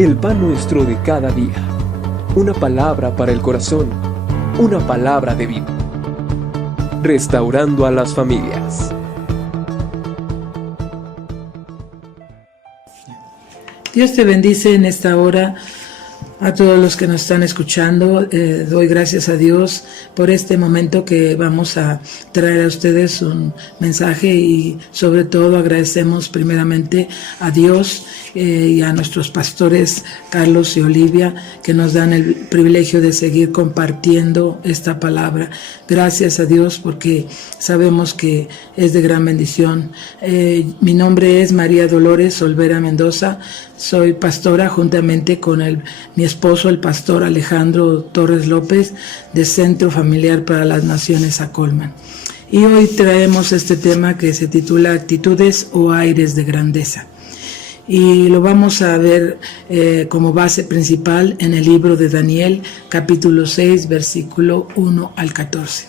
El pan nuestro de cada día. Una palabra para el corazón. Una palabra de vida. Restaurando a las familias. Dios te bendice en esta hora. A todos los que nos están escuchando, doy gracias a Dios por este momento que vamos a traer a ustedes un mensaje, y sobre todo agradecemos primeramente a Dios y a nuestros pastores Carlos y Olivia, que nos dan el privilegio de seguir compartiendo esta palabra. Gracias a Dios, porque sabemos que es de gran bendición. Mi nombre es María Dolores Olvera Mendoza. Soy pastora juntamente con mi esposo, el pastor Alejandro Torres López, de Centro Familiar para las Naciones Acolman. Y hoy traemos este tema que se titula Actitudes o aires de grandeza. Y lo vamos a ver como base principal en el libro de Daniel, capítulo 6, versículo 1 al 14.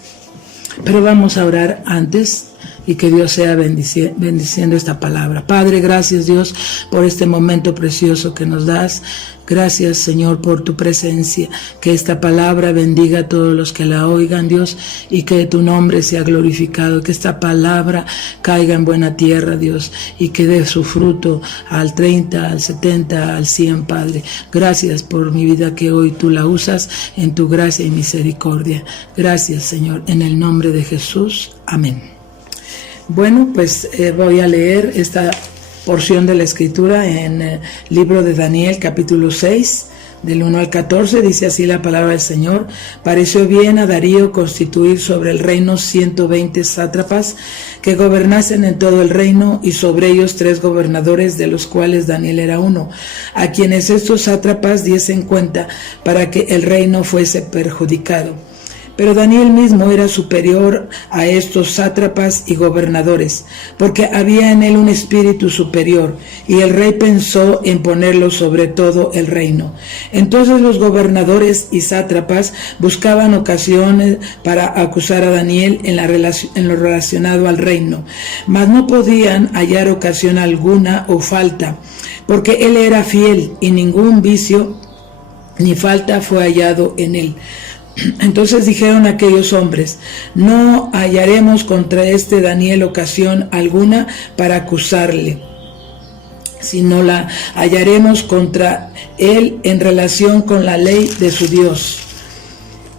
Pero vamos a orar antes, y que Dios sea bendiciendo esta palabra. Padre, gracias Dios por este momento precioso que nos das. Gracias Señor por tu presencia. Que esta palabra bendiga a todos los que la oigan, Dios, y que tu nombre sea glorificado. Que esta palabra caiga en buena tierra, Dios, y que dé su fruto al 30, al 70, al 100, Padre. Gracias por mi vida, que hoy tú la usas en tu gracia y misericordia. Gracias Señor, en el nombre de Jesús. Amén. Bueno, pues voy a leer esta porción de la escritura en el libro de Daniel, capítulo 6, del 1 al 14. Dice así la palabra del Señor: pareció bien a Darío constituir sobre el reino 120 sátrapas que gobernasen en todo el reino, y sobre ellos 3 gobernadores, de los cuales Daniel era uno, a quienes estos sátrapas diesen cuenta para que el reino fuese perjudicado. Pero Daniel mismo era superior a estos sátrapas y gobernadores, porque había en él un espíritu superior, y el rey pensó en ponerlo sobre todo el reino. Entonces los gobernadores y sátrapas buscaban ocasiones para acusar a Daniel en lo relacionado al reino, mas no podían hallar ocasión alguna o falta, porque él era fiel, y ningún vicio ni falta fue hallado en él. Entonces dijeron aquellos hombres: no hallaremos contra este Daniel ocasión alguna para acusarle, sino la hallaremos contra él en relación con la ley de su Dios.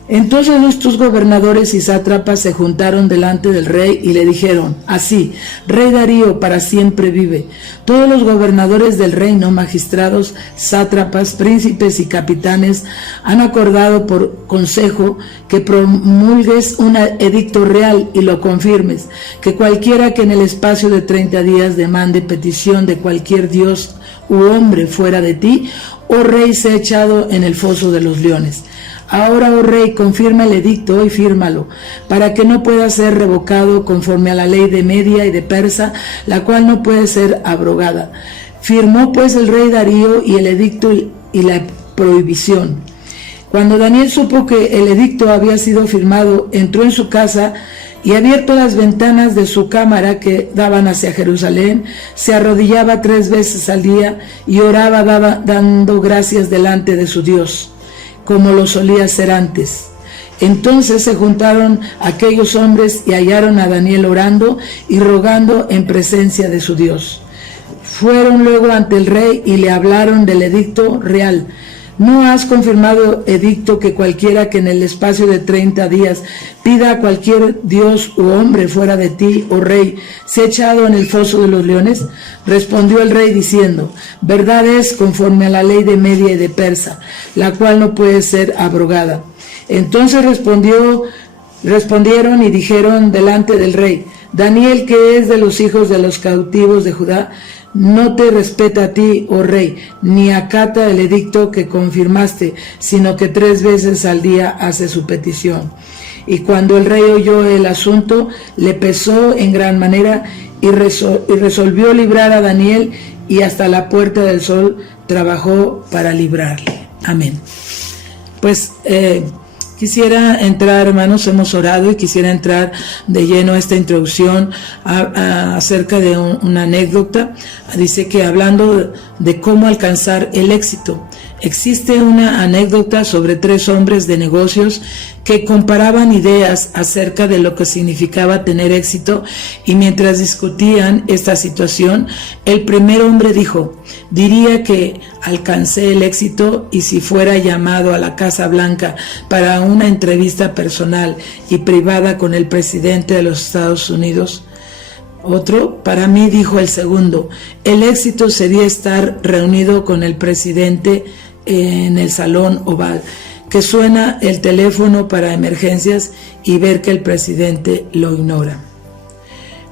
Entonces estos gobernadores y sátrapas se juntaron delante del rey y le dijeron así: Rey Darío, para siempre vive. Todos los gobernadores del reino, magistrados, sátrapas, príncipes y capitanes, han acordado por consejo que promulgues un edicto real y lo confirmes, que cualquiera que en el espacio de 30 días demande petición de cualquier dios u hombre fuera de ti, oh rey, sea echado en el foso de los leones. Ahora, oh rey, confirma el edicto y fírmalo, para que no pueda ser revocado conforme a la ley de Media y de Persa, la cual no puede ser abrogada. Firmó pues el rey Darío y el edicto y la prohibición. Cuando Daniel supo que el edicto había sido firmado, entró en su casa y, abierto las ventanas de su cámara que daban hacia Jerusalén, se arrodillaba 3 veces al día y oraba dando gracias delante de su Dios, como lo solía hacer antes. Entonces se juntaron aquellos hombres y hallaron a Daniel orando y rogando en presencia de su Dios. Fueron luego ante el rey y le hablaron del edicto real. ¿No has confirmado edicto que cualquiera que en el espacio de 30 días pida a cualquier dios u hombre fuera de ti, oh rey, sea echado en el foso de los leones? Respondió el rey diciendo: verdad es, conforme a la ley de Media y de Persa, la cual no puede ser abrogada. Entonces respondieron y dijeron delante del rey: Daniel, que es de los hijos de los cautivos de Judá, no te respeta a ti, oh rey, ni acata el edicto que confirmaste, sino que 3 veces al día hace su petición. Y cuando el rey oyó el asunto, le pesó en gran manera y resolvió librar a Daniel, y hasta la puerta del sol trabajó para librarle. Amén. Pues Quisiera entrar, hermanos, hemos orado y quisiera entrar de lleno a esta introducción acerca de una anécdota. Dice que hablando de cómo alcanzar el éxito. Existe una anécdota sobre 3 hombres de negocios que comparaban ideas acerca de lo que significaba tener éxito, y mientras discutían esta situación, el primer hombre dijo: diría que alcancé el éxito y si fuera llamado a la Casa Blanca para una entrevista personal y privada con el presidente de los Estados Unidos. Otro: para mí, dijo el segundo, el éxito sería estar reunido con el presidente en el salón oval, que suena el teléfono para emergencias y ver que el presidente lo ignora.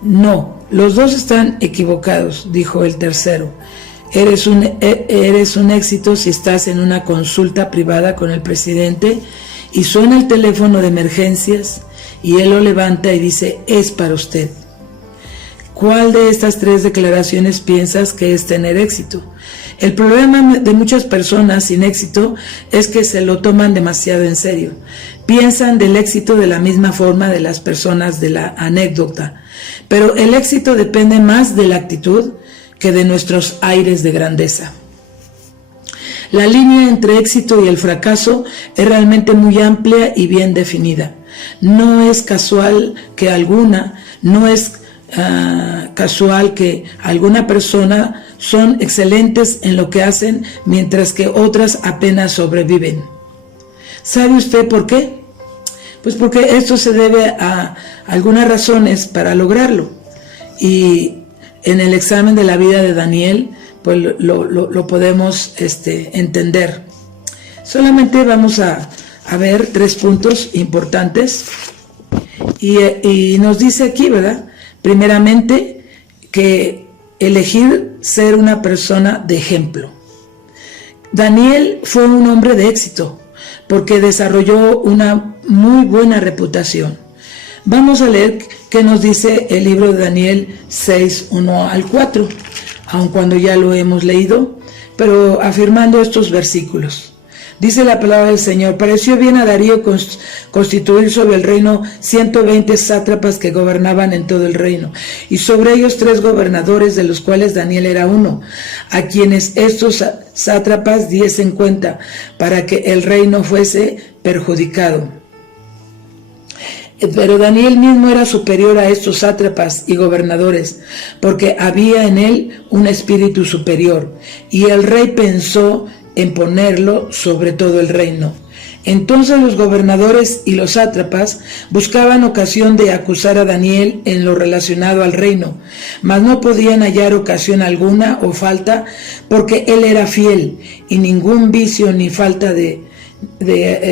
No, los dos están equivocados, dijo el tercero. Eres un éxito si estás en una consulta privada con el presidente y suena el teléfono de emergencias y él lo levanta y dice: es para usted. ¿Cuál de estas 3 declaraciones piensas que es tener éxito? El problema de muchas personas sin éxito es que se lo toman demasiado en serio. Piensan del éxito de la misma forma de las personas de la anécdota, pero el éxito depende más de la actitud que de nuestros aires de grandeza. La línea entre éxito y el fracaso es realmente muy amplia y bien definida. No es casual que alguna persona son excelentes en lo que hacen, mientras que otras apenas sobreviven. ¿Sabe usted por qué? Pues porque esto se debe a algunas razones para lograrlo. Y en el examen de la vida de Daniel, pues lo podemos entender. Solamente vamos a ver 3 puntos importantes. Y nos dice aquí, ¿verdad? Primeramente, que elegir ser una persona de ejemplo. Daniel fue un hombre de éxito porque desarrolló una muy buena reputación. Vamos a leer qué nos dice el libro de Daniel 6, 1 al 4, aun cuando ya lo hemos leído, pero afirmando estos versículos. Dice la palabra del Señor: pareció bien a Darío constituir sobre el reino 120 sátrapas que gobernaban en todo el reino, y sobre ellos 3 gobernadores, de los cuales Daniel era uno, a quienes estos sátrapas diesen cuenta, para que el reino fuese perjudicado. Pero Daniel mismo era superior a estos sátrapas y gobernadores, porque había en él un espíritu superior, y el rey pensó en ponerlo sobre todo el reino. Entonces los gobernadores y los sátrapas buscaban ocasión de acusar a Daniel en lo relacionado al reino, mas no podían hallar ocasión alguna o falta, porque él era fiel y ningún vicio ni falta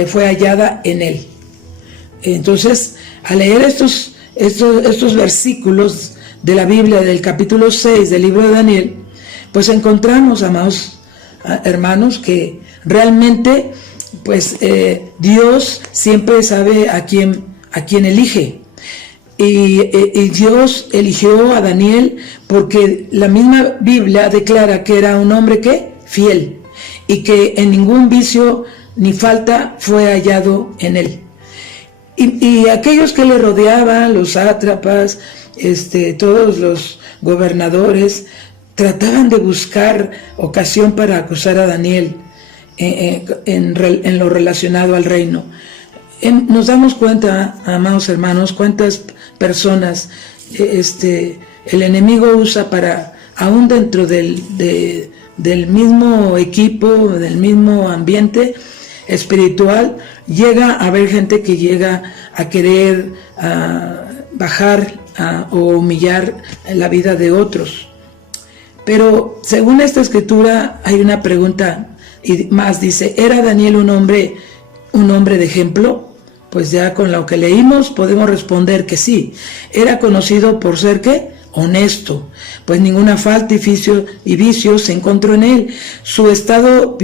fue hallada en él. Entonces, al leer estos versículos de la Biblia, del capítulo 6 del libro de Daniel, pues encontramos, amados hermanos, que realmente pues Dios siempre sabe a quién elige, y Dios eligió a Daniel porque la misma Biblia declara que era un hombre fiel, y que en ningún vicio ni falta fue hallado en él. Y aquellos que le rodeaban, los sátrapas, todos los gobernadores, trataban de buscar ocasión para acusar a Daniel en lo relacionado al reino. Nos damos cuenta, amados hermanos, cuántas personas el enemigo usa para, aún dentro del mismo equipo, del mismo ambiente espiritual, llega a haber gente que llega a querer bajar o humillar la vida de otros. Pero según esta escritura hay una pregunta y más, dice: ¿era Daniel un hombre de ejemplo? Pues ya con lo que leímos podemos responder que sí. Era conocido por ser honesto, pues ninguna falta y vicio se encontró en él. Su estado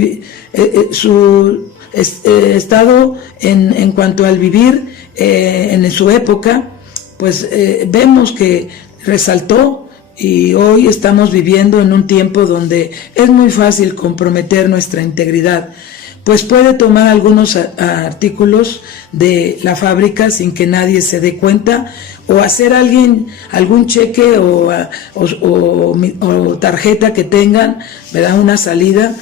en cuanto al vivir en su época, pues vemos que resaltó. Y hoy estamos viviendo en un tiempo donde es muy fácil comprometer nuestra integridad, pues puede tomar algunos artículos de la fábrica sin que nadie se dé cuenta, o hacer algún cheque o tarjeta que tengan, ¿verdad?, una salida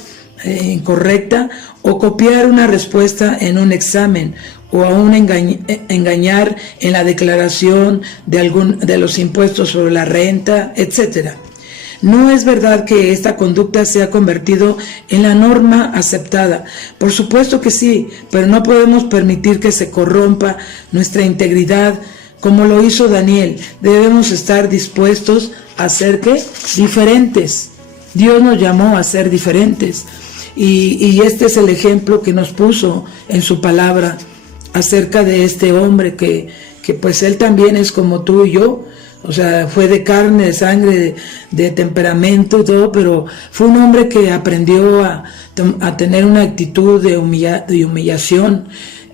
incorrecta, o copiar una respuesta en un examen, o aún engañar en la declaración de los impuestos sobre la renta, etcétera. No es verdad que esta conducta se ha convertido en la norma aceptada. Por supuesto que sí, pero no podemos permitir que se corrompa nuestra integridad como lo hizo Daniel. Debemos estar dispuestos a ser diferentes. Dios nos llamó a ser diferentes. Y este es el ejemplo que nos puso en su palabra acerca de este hombre que pues él también es como tú y yo. O sea, fue de carne, de sangre, de temperamento y todo, pero fue un hombre que aprendió a tener una actitud de humillación.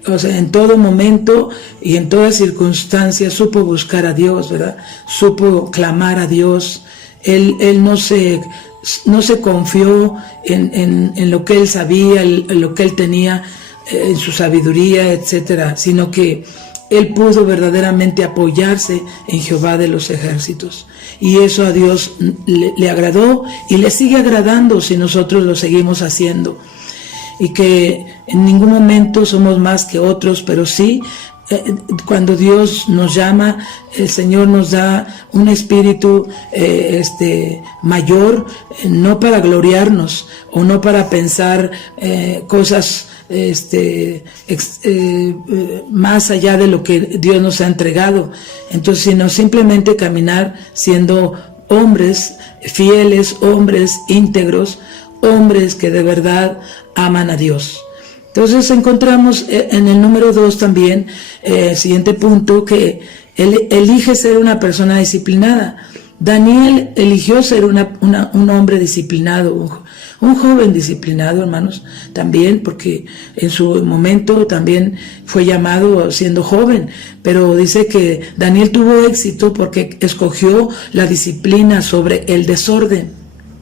O sea, en todo momento y en toda circunstancia supo buscar a Dios, ¿verdad? Supo clamar a Dios. Él no se confió en lo que él sabía, en lo que él tenía, en su sabiduría, etcétera, sino que él pudo verdaderamente apoyarse en Jehová de los ejércitos. Y eso a Dios le agradó y le sigue agradando si nosotros lo seguimos haciendo. Y que en ningún momento somos más que otros, pero sí, cuando Dios nos llama, el Señor nos da un espíritu mayor, no para gloriarnos o no para pensar cosas más allá de lo que Dios nos ha entregado, entonces, sino simplemente caminar siendo hombres fieles, hombres íntegros, hombres que de verdad aman a Dios. Entonces encontramos en el número 2 también, siguiente punto, que él elige ser una persona disciplinada. Daniel eligió ser un hombre disciplinado, un joven disciplinado, hermanos, también, porque en su momento también fue llamado siendo joven, pero dice que Daniel tuvo éxito porque escogió la disciplina sobre el desorden.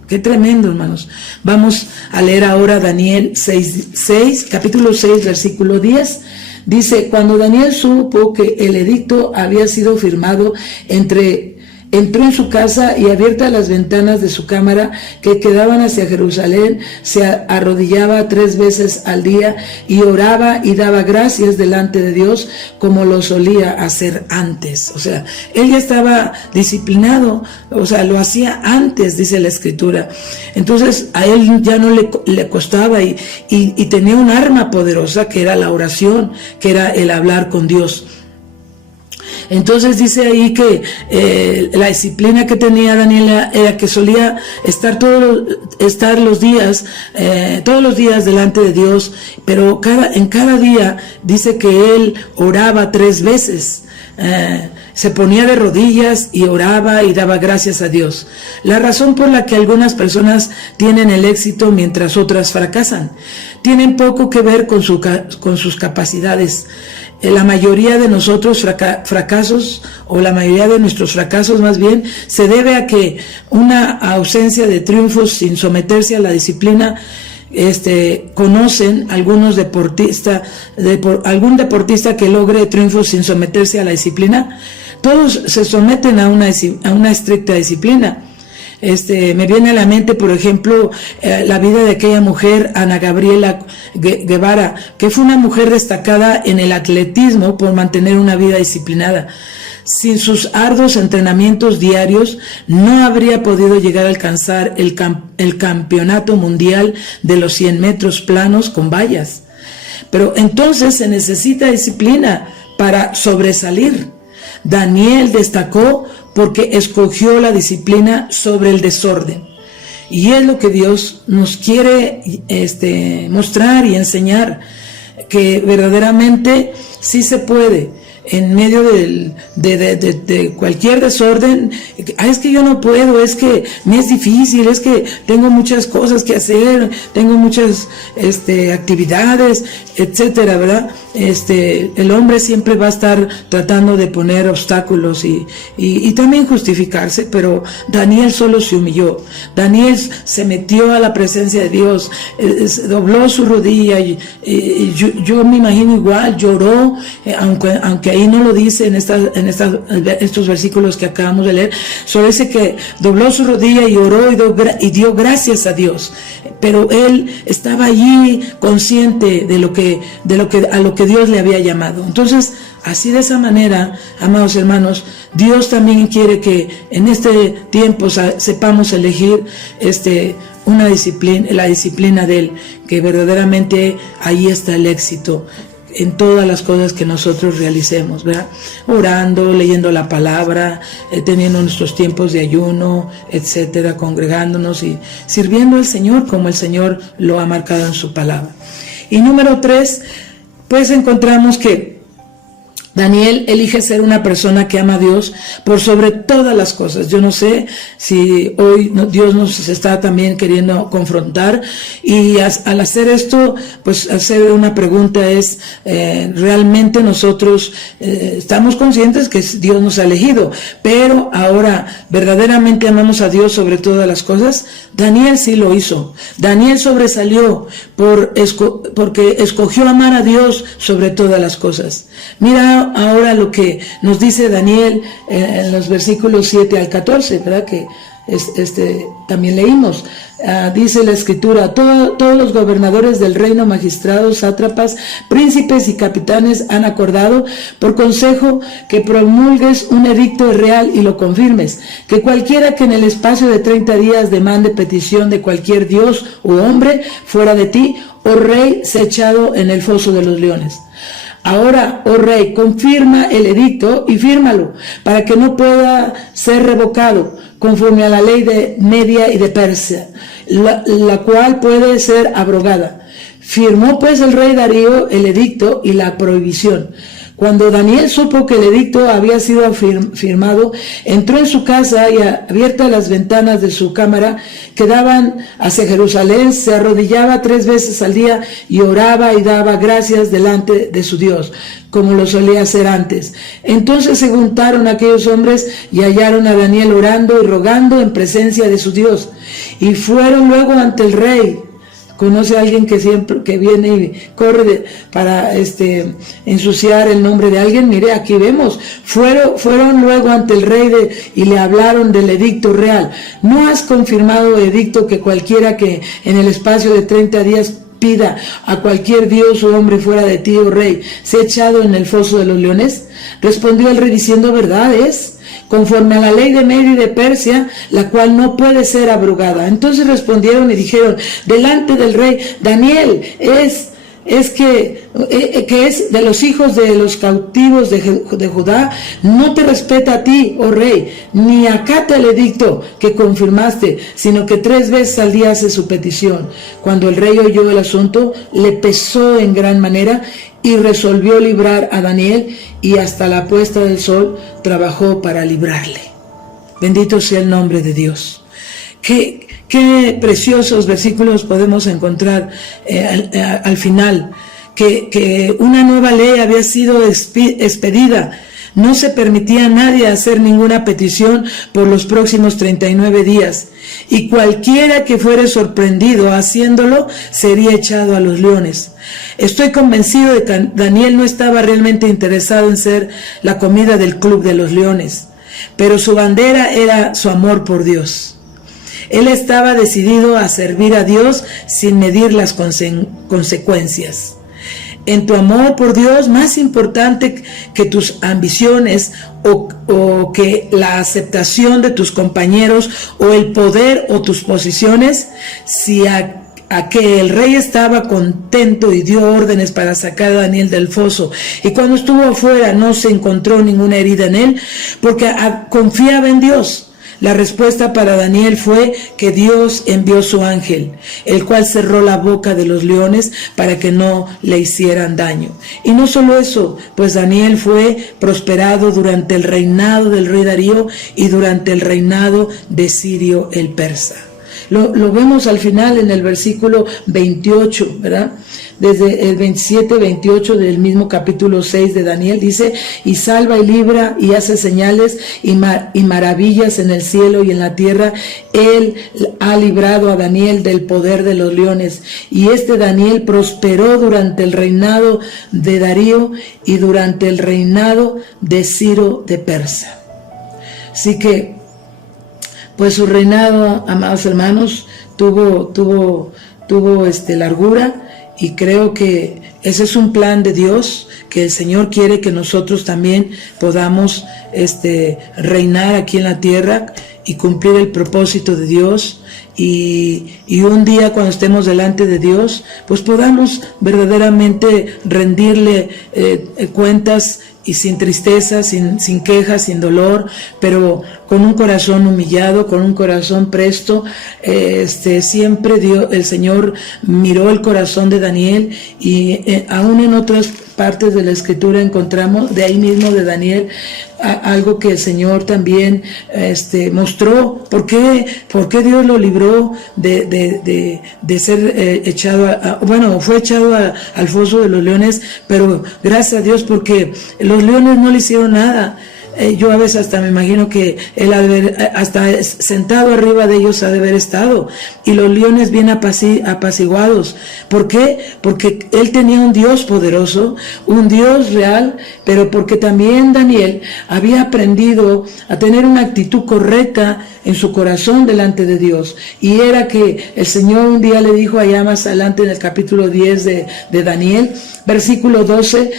Qué tremendo, hermanos. Vamos a leer ahora Daniel 6, capítulo 6, versículo 10. Dice, cuando Daniel supo que el edicto había sido firmado, entró en su casa y abiertas las ventanas de su cámara que quedaban hacia Jerusalén, se arrodillaba 3 veces al día y oraba y daba gracias delante de Dios como lo solía hacer antes. O sea, él ya estaba disciplinado, o sea, lo hacía antes, dice la Escritura. Entonces a él ya no le costaba y tenía un arma poderosa que era la oración, que era el hablar con Dios. Entonces dice ahí que la disciplina que tenía Daniel era que solía estar todos los días delante de Dios, pero en cada día dice que él oraba 3 veces. Se ponía de rodillas y oraba y daba gracias a Dios. La razón por la que algunas personas tienen el éxito mientras otras fracasan tienen poco que ver con sus capacidades. La mayoría de nosotros fracasos, o la mayoría de nuestros fracasos más bien, se debe a que una ausencia de triunfos sin someterse a la disciplina. Conocen algunos algún deportista que logre triunfos sin someterse a la disciplina. Todos se someten a una estricta disciplina. Me viene a la mente, por ejemplo, la vida de aquella mujer, Ana Gabriela Guevara, que fue una mujer destacada en el atletismo por mantener una vida disciplinada. Sin sus arduos entrenamientos diarios, no habría podido llegar a alcanzar el campeonato mundial de los 100 metros planos con vallas. Pero entonces se necesita disciplina para sobresalir. Daniel destacó porque escogió la disciplina sobre el desorden. Y es lo que Dios nos quiere mostrar y enseñar, que verdaderamente sí se puede. en medio de cualquier desorden, es que yo no puedo, es que me es difícil, es que tengo muchas cosas que hacer, tengo muchas actividades, etcétera, ¿verdad? El hombre siempre va a estar tratando de poner obstáculos y también justificarse, pero Daniel solo se humilló. Daniel se metió a la presencia de Dios, dobló su rodilla y yo me imagino igual, lloró, aunque ahí no lo dice en estos versículos que acabamos de leer, solo dice que dobló su rodilla y oró y dio gracias a Dios, pero él estaba allí consciente de a lo que Dios le había llamado. Entonces, así de esa manera, amados hermanos, Dios también quiere que en este tiempo sepamos elegir la disciplina de Él, que verdaderamente ahí está el éxito en todas las cosas que nosotros realicemos, ¿verdad? Orando, leyendo la palabra, teniendo nuestros tiempos de ayuno, etcétera, congregándonos y sirviendo al Señor como el Señor lo ha marcado en su palabra. Y número 3, pues encontramos que Daniel elige ser una persona que ama a Dios por sobre todas las cosas. Yo no sé si hoy Dios nos está también queriendo confrontar, y al hacer esto, pues hacer una pregunta es, ¿realmente nosotros estamos conscientes que Dios nos ha elegido? Pero ahora, ¿verdaderamente amamos a Dios sobre todas las cosas? Daniel sí lo hizo. Daniel sobresalió porque escogió amar a Dios sobre todas las cosas. Mira ahora lo que nos dice Daniel en los versículos 7 al 14, ¿verdad? Que también leímos. Dice la escritura: todos los gobernadores del reino, magistrados, sátrapas, príncipes y capitanes han acordado por consejo que promulgues un edicto real y lo confirmes, que cualquiera que en el espacio de 30 días demande petición de cualquier dios u hombre fuera de ti, oh rey, sea echado en el foso de los leones. Ahora, oh rey, confirma el edicto y fírmalo, para que no pueda ser revocado, conforme a la ley de Media y de Persia, la cual puede ser abrogada. Firmó pues el rey Darío el edicto y la prohibición. Cuando Daniel supo que el edicto había sido firmado, entró en su casa y, abiertas las ventanas de su cámara que daban hacia Jerusalén, se arrodillaba 3 veces al día y oraba y daba gracias delante de su Dios, como lo solía hacer antes. Entonces se juntaron aquellos hombres y hallaron a Daniel orando y rogando en presencia de su Dios, y fueron luego ante el rey. ¿Conoce a alguien que viene y corre para ensuciar el nombre de alguien? Mire, aquí vemos, fueron luego ante el rey y le hablaron del edicto real. ¿No has confirmado edicto que cualquiera que en el espacio de 30 días pida a cualquier dios o hombre fuera de ti, oh rey, sea echado en el foso de los leones? Respondió el rey diciendo: verdad es, conforme a la ley de Media y de Persia, la cual no puede ser abrogada. Entonces respondieron y dijeron delante del rey: Daniel es que es de los hijos de los cautivos de Judá, no te respeta a ti, oh rey, ni acata el edicto que confirmaste, sino que 3 veces al día hace su petición. Cuando el rey oyó el asunto, le pesó en gran manera y resolvió librar a Daniel, y hasta la puesta del sol trabajó para librarle. Bendito sea el nombre de Dios. Qué preciosos versículos podemos encontrar al final, que una nueva ley había sido expedida. No se permitía a nadie hacer ninguna petición por los próximos 39 días, y cualquiera que fuere sorprendido haciéndolo sería echado a los leones. Estoy convencido de que Daniel no estaba realmente interesado en ser la comida del club de los leones, pero su bandera era su amor por Dios. Él estaba decidido a servir a Dios sin medir las consecuencias. En tu amor por Dios, más importante que tus ambiciones o que la aceptación de tus compañeros o el poder o tus posiciones, si a que el rey estaba contento y dio órdenes para sacar a Daniel del foso, y cuando estuvo afuera no se encontró ninguna herida en él, porque confiaba en Dios. La respuesta para Daniel fue que Dios envió su ángel, el cual cerró la boca de los leones para que no le hicieran daño. Y no solo eso, pues Daniel fue prosperado durante el reinado del rey Darío y durante el reinado de Cirio el persa. Lo vemos al final en el versículo 28, ¿verdad? Desde el 27-28 del mismo capítulo 6 de Daniel dice: y salva y libra y hace señales y maravillas en el cielo y en la tierra. Él ha librado a Daniel del poder de los leones. Y este Daniel prosperó durante el reinado de Darío y durante el reinado de Ciro de Persa. Así que pues su reinado, amados hermanos, tuvo largura, y creo que ese es un plan de Dios, que el Señor quiere que nosotros también podamos reinar aquí en la tierra y cumplir el propósito de Dios. Y un día, cuando estemos delante de Dios, pues podamos verdaderamente rendirle cuentas, y sin tristeza, sin quejas, sin dolor, pero con un corazón humillado, con un corazón presto. Siempre el Señor miró el corazón de Daniel, y aún en otras partes de la Escritura encontramos, de ahí mismo de Daniel, algo que el Señor también mostró. ¿Por qué Dios lo libró de ser echado fue echado al foso de los leones? Pero gracias a Dios, porque los leones no le hicieron nada. Yo a veces hasta me imagino que él hasta sentado arriba de ellos ha de haber estado, y los leones bien apaciguados. ¿Por qué? Porque él tenía un Dios poderoso, un Dios real, pero porque también Daniel había aprendido a tener una actitud correcta en su corazón delante de Dios, y era que el Señor un día le dijo, allá más adelante en el capítulo 10 de Daniel, versículo 12,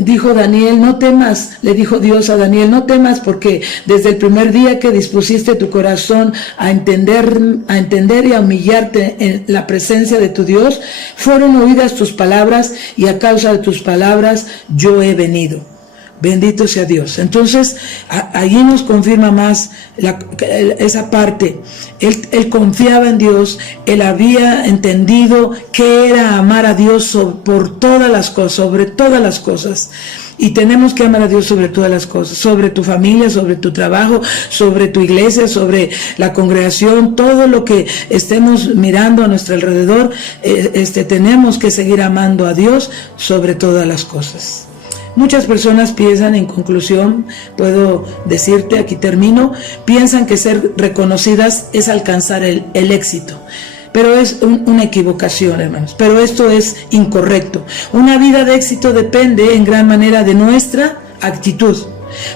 dijo Daniel: no temas, le dijo Dios a Daniel, no temas, porque desde el primer día que dispusiste tu corazón a entender y a humillarte en la presencia de tu Dios, fueron oídas tus palabras, y a causa de tus palabras yo he venido. Bendito sea Dios. Entonces, allí nos confirma más esa parte. Él confiaba en Dios, él había entendido qué era amar a Dios por todas las cosas, sobre todas las cosas. Y tenemos que amar a Dios sobre todas las cosas, sobre tu familia, sobre tu trabajo, sobre tu iglesia, sobre la congregación, todo lo que estemos mirando a nuestro alrededor. Tenemos que seguir amando a Dios sobre todas las cosas. Muchas personas piensan, en conclusión, puedo decirte, aquí termino, piensan que ser reconocidas es alcanzar el éxito. Pero es una equivocación, hermanos. Pero esto es incorrecto. Una vida de éxito depende en gran manera de nuestra actitud,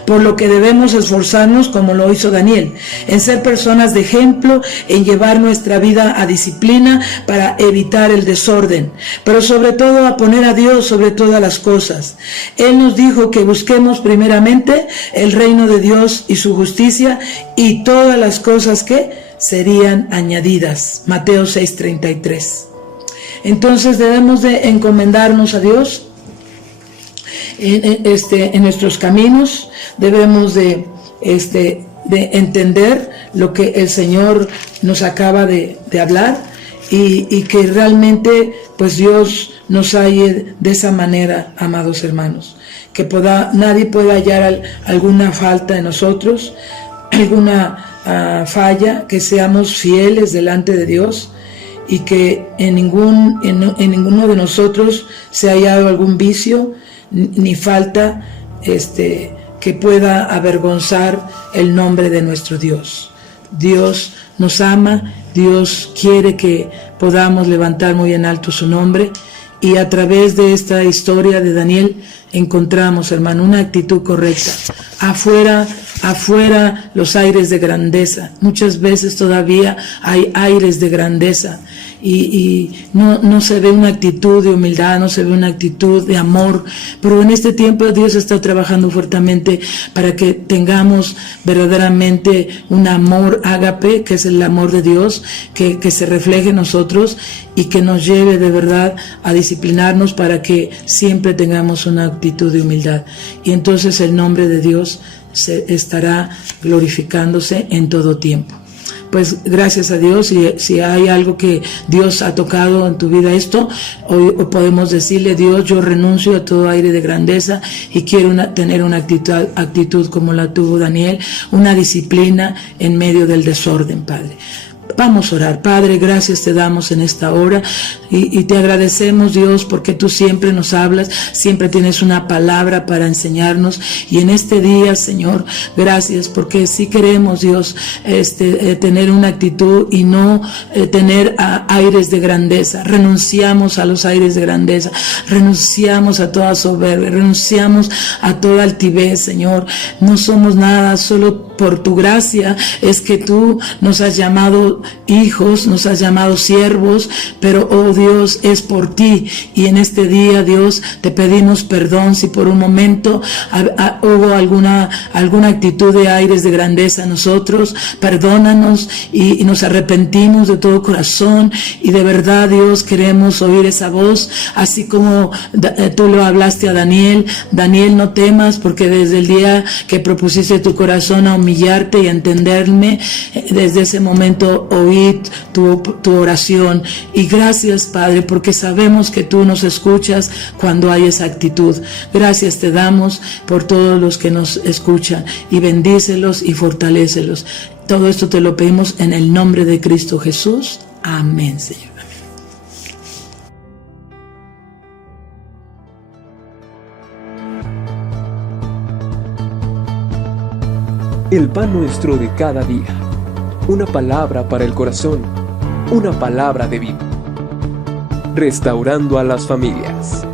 por lo que debemos esforzarnos, como lo hizo Daniel, en ser personas de ejemplo, en llevar nuestra vida a disciplina para evitar el desorden, pero sobre todo a poner a Dios sobre todas las cosas. Él nos dijo que busquemos primeramente el reino de Dios y su justicia, y todas las cosas que serían añadidas. Mateo 6:33. Entonces debemos de encomendarnos a Dios en nuestros caminos. Debemos de entender lo que el Señor nos acaba de hablar, y que realmente pues Dios nos halle de esa manera, amados hermanos, que nadie pueda hallar alguna falta en nosotros, alguna falla, que seamos fieles delante de Dios, y que en ninguno de nosotros se haya hallado algún vicio ni falta que pueda avergonzar el nombre de nuestro Dios. Dios nos ama, Dios quiere que podamos levantar muy en alto su nombre, y a través de esta historia de Daniel encontramos, hermano, una actitud correcta. Afuera los aires de grandeza. Muchas veces todavía hay aires de grandeza, y no se ve una actitud de humildad, no se ve una actitud de amor. Pero en este tiempo Dios está trabajando fuertemente para que tengamos verdaderamente un amor ágape, que es el amor de Dios, que se refleje en nosotros, y que nos lleve de verdad a disciplinarnos para que siempre tengamos una actitud de humildad. Y entonces el nombre de Dios se estará glorificándose en todo tiempo. Pues gracias a Dios, si hay algo que Dios ha tocado en tu vida esto, hoy podemos decirle: Dios, yo renuncio a todo aire de grandeza y quiero tener una actitud como la tuvo Daniel, una disciplina en medio del desorden, Padre. Vamos a orar. Padre, gracias te damos en esta hora y te agradecemos, Dios, porque tú siempre nos hablas, siempre tienes una palabra para enseñarnos, y en este día, Señor, gracias porque sí queremos, Dios, tener una actitud y no tener aires de grandeza. Renunciamos a los aires de grandeza, renunciamos a toda soberbia, renunciamos a toda altivez, Señor. No somos nada, solo por tu gracia es que tú nos has llamado hijos, nos has llamado siervos, pero oh Dios, es por ti. Y en este día, Dios, te pedimos perdón si por un momento hubo alguna actitud de aires de grandeza en nosotros. Perdónanos y nos arrepentimos de todo corazón, y de verdad, Dios, queremos oír esa voz, así como tú lo hablaste a Daniel. Daniel, no temas, porque desde el día que propusiste tu corazón a humillarte y a entenderme, desde ese momento oí tu oración. Y gracias, Padre, porque sabemos que tú nos escuchas cuando hay esa actitud. Gracias te damos por todos los que nos escuchan, y bendícelos y fortalécelos. Todo esto te lo pedimos en el nombre de Cristo Jesús. Amén, Señor. El pan nuestro de cada día. Una palabra para el corazón. Una palabra de vida. Restaurando a las familias.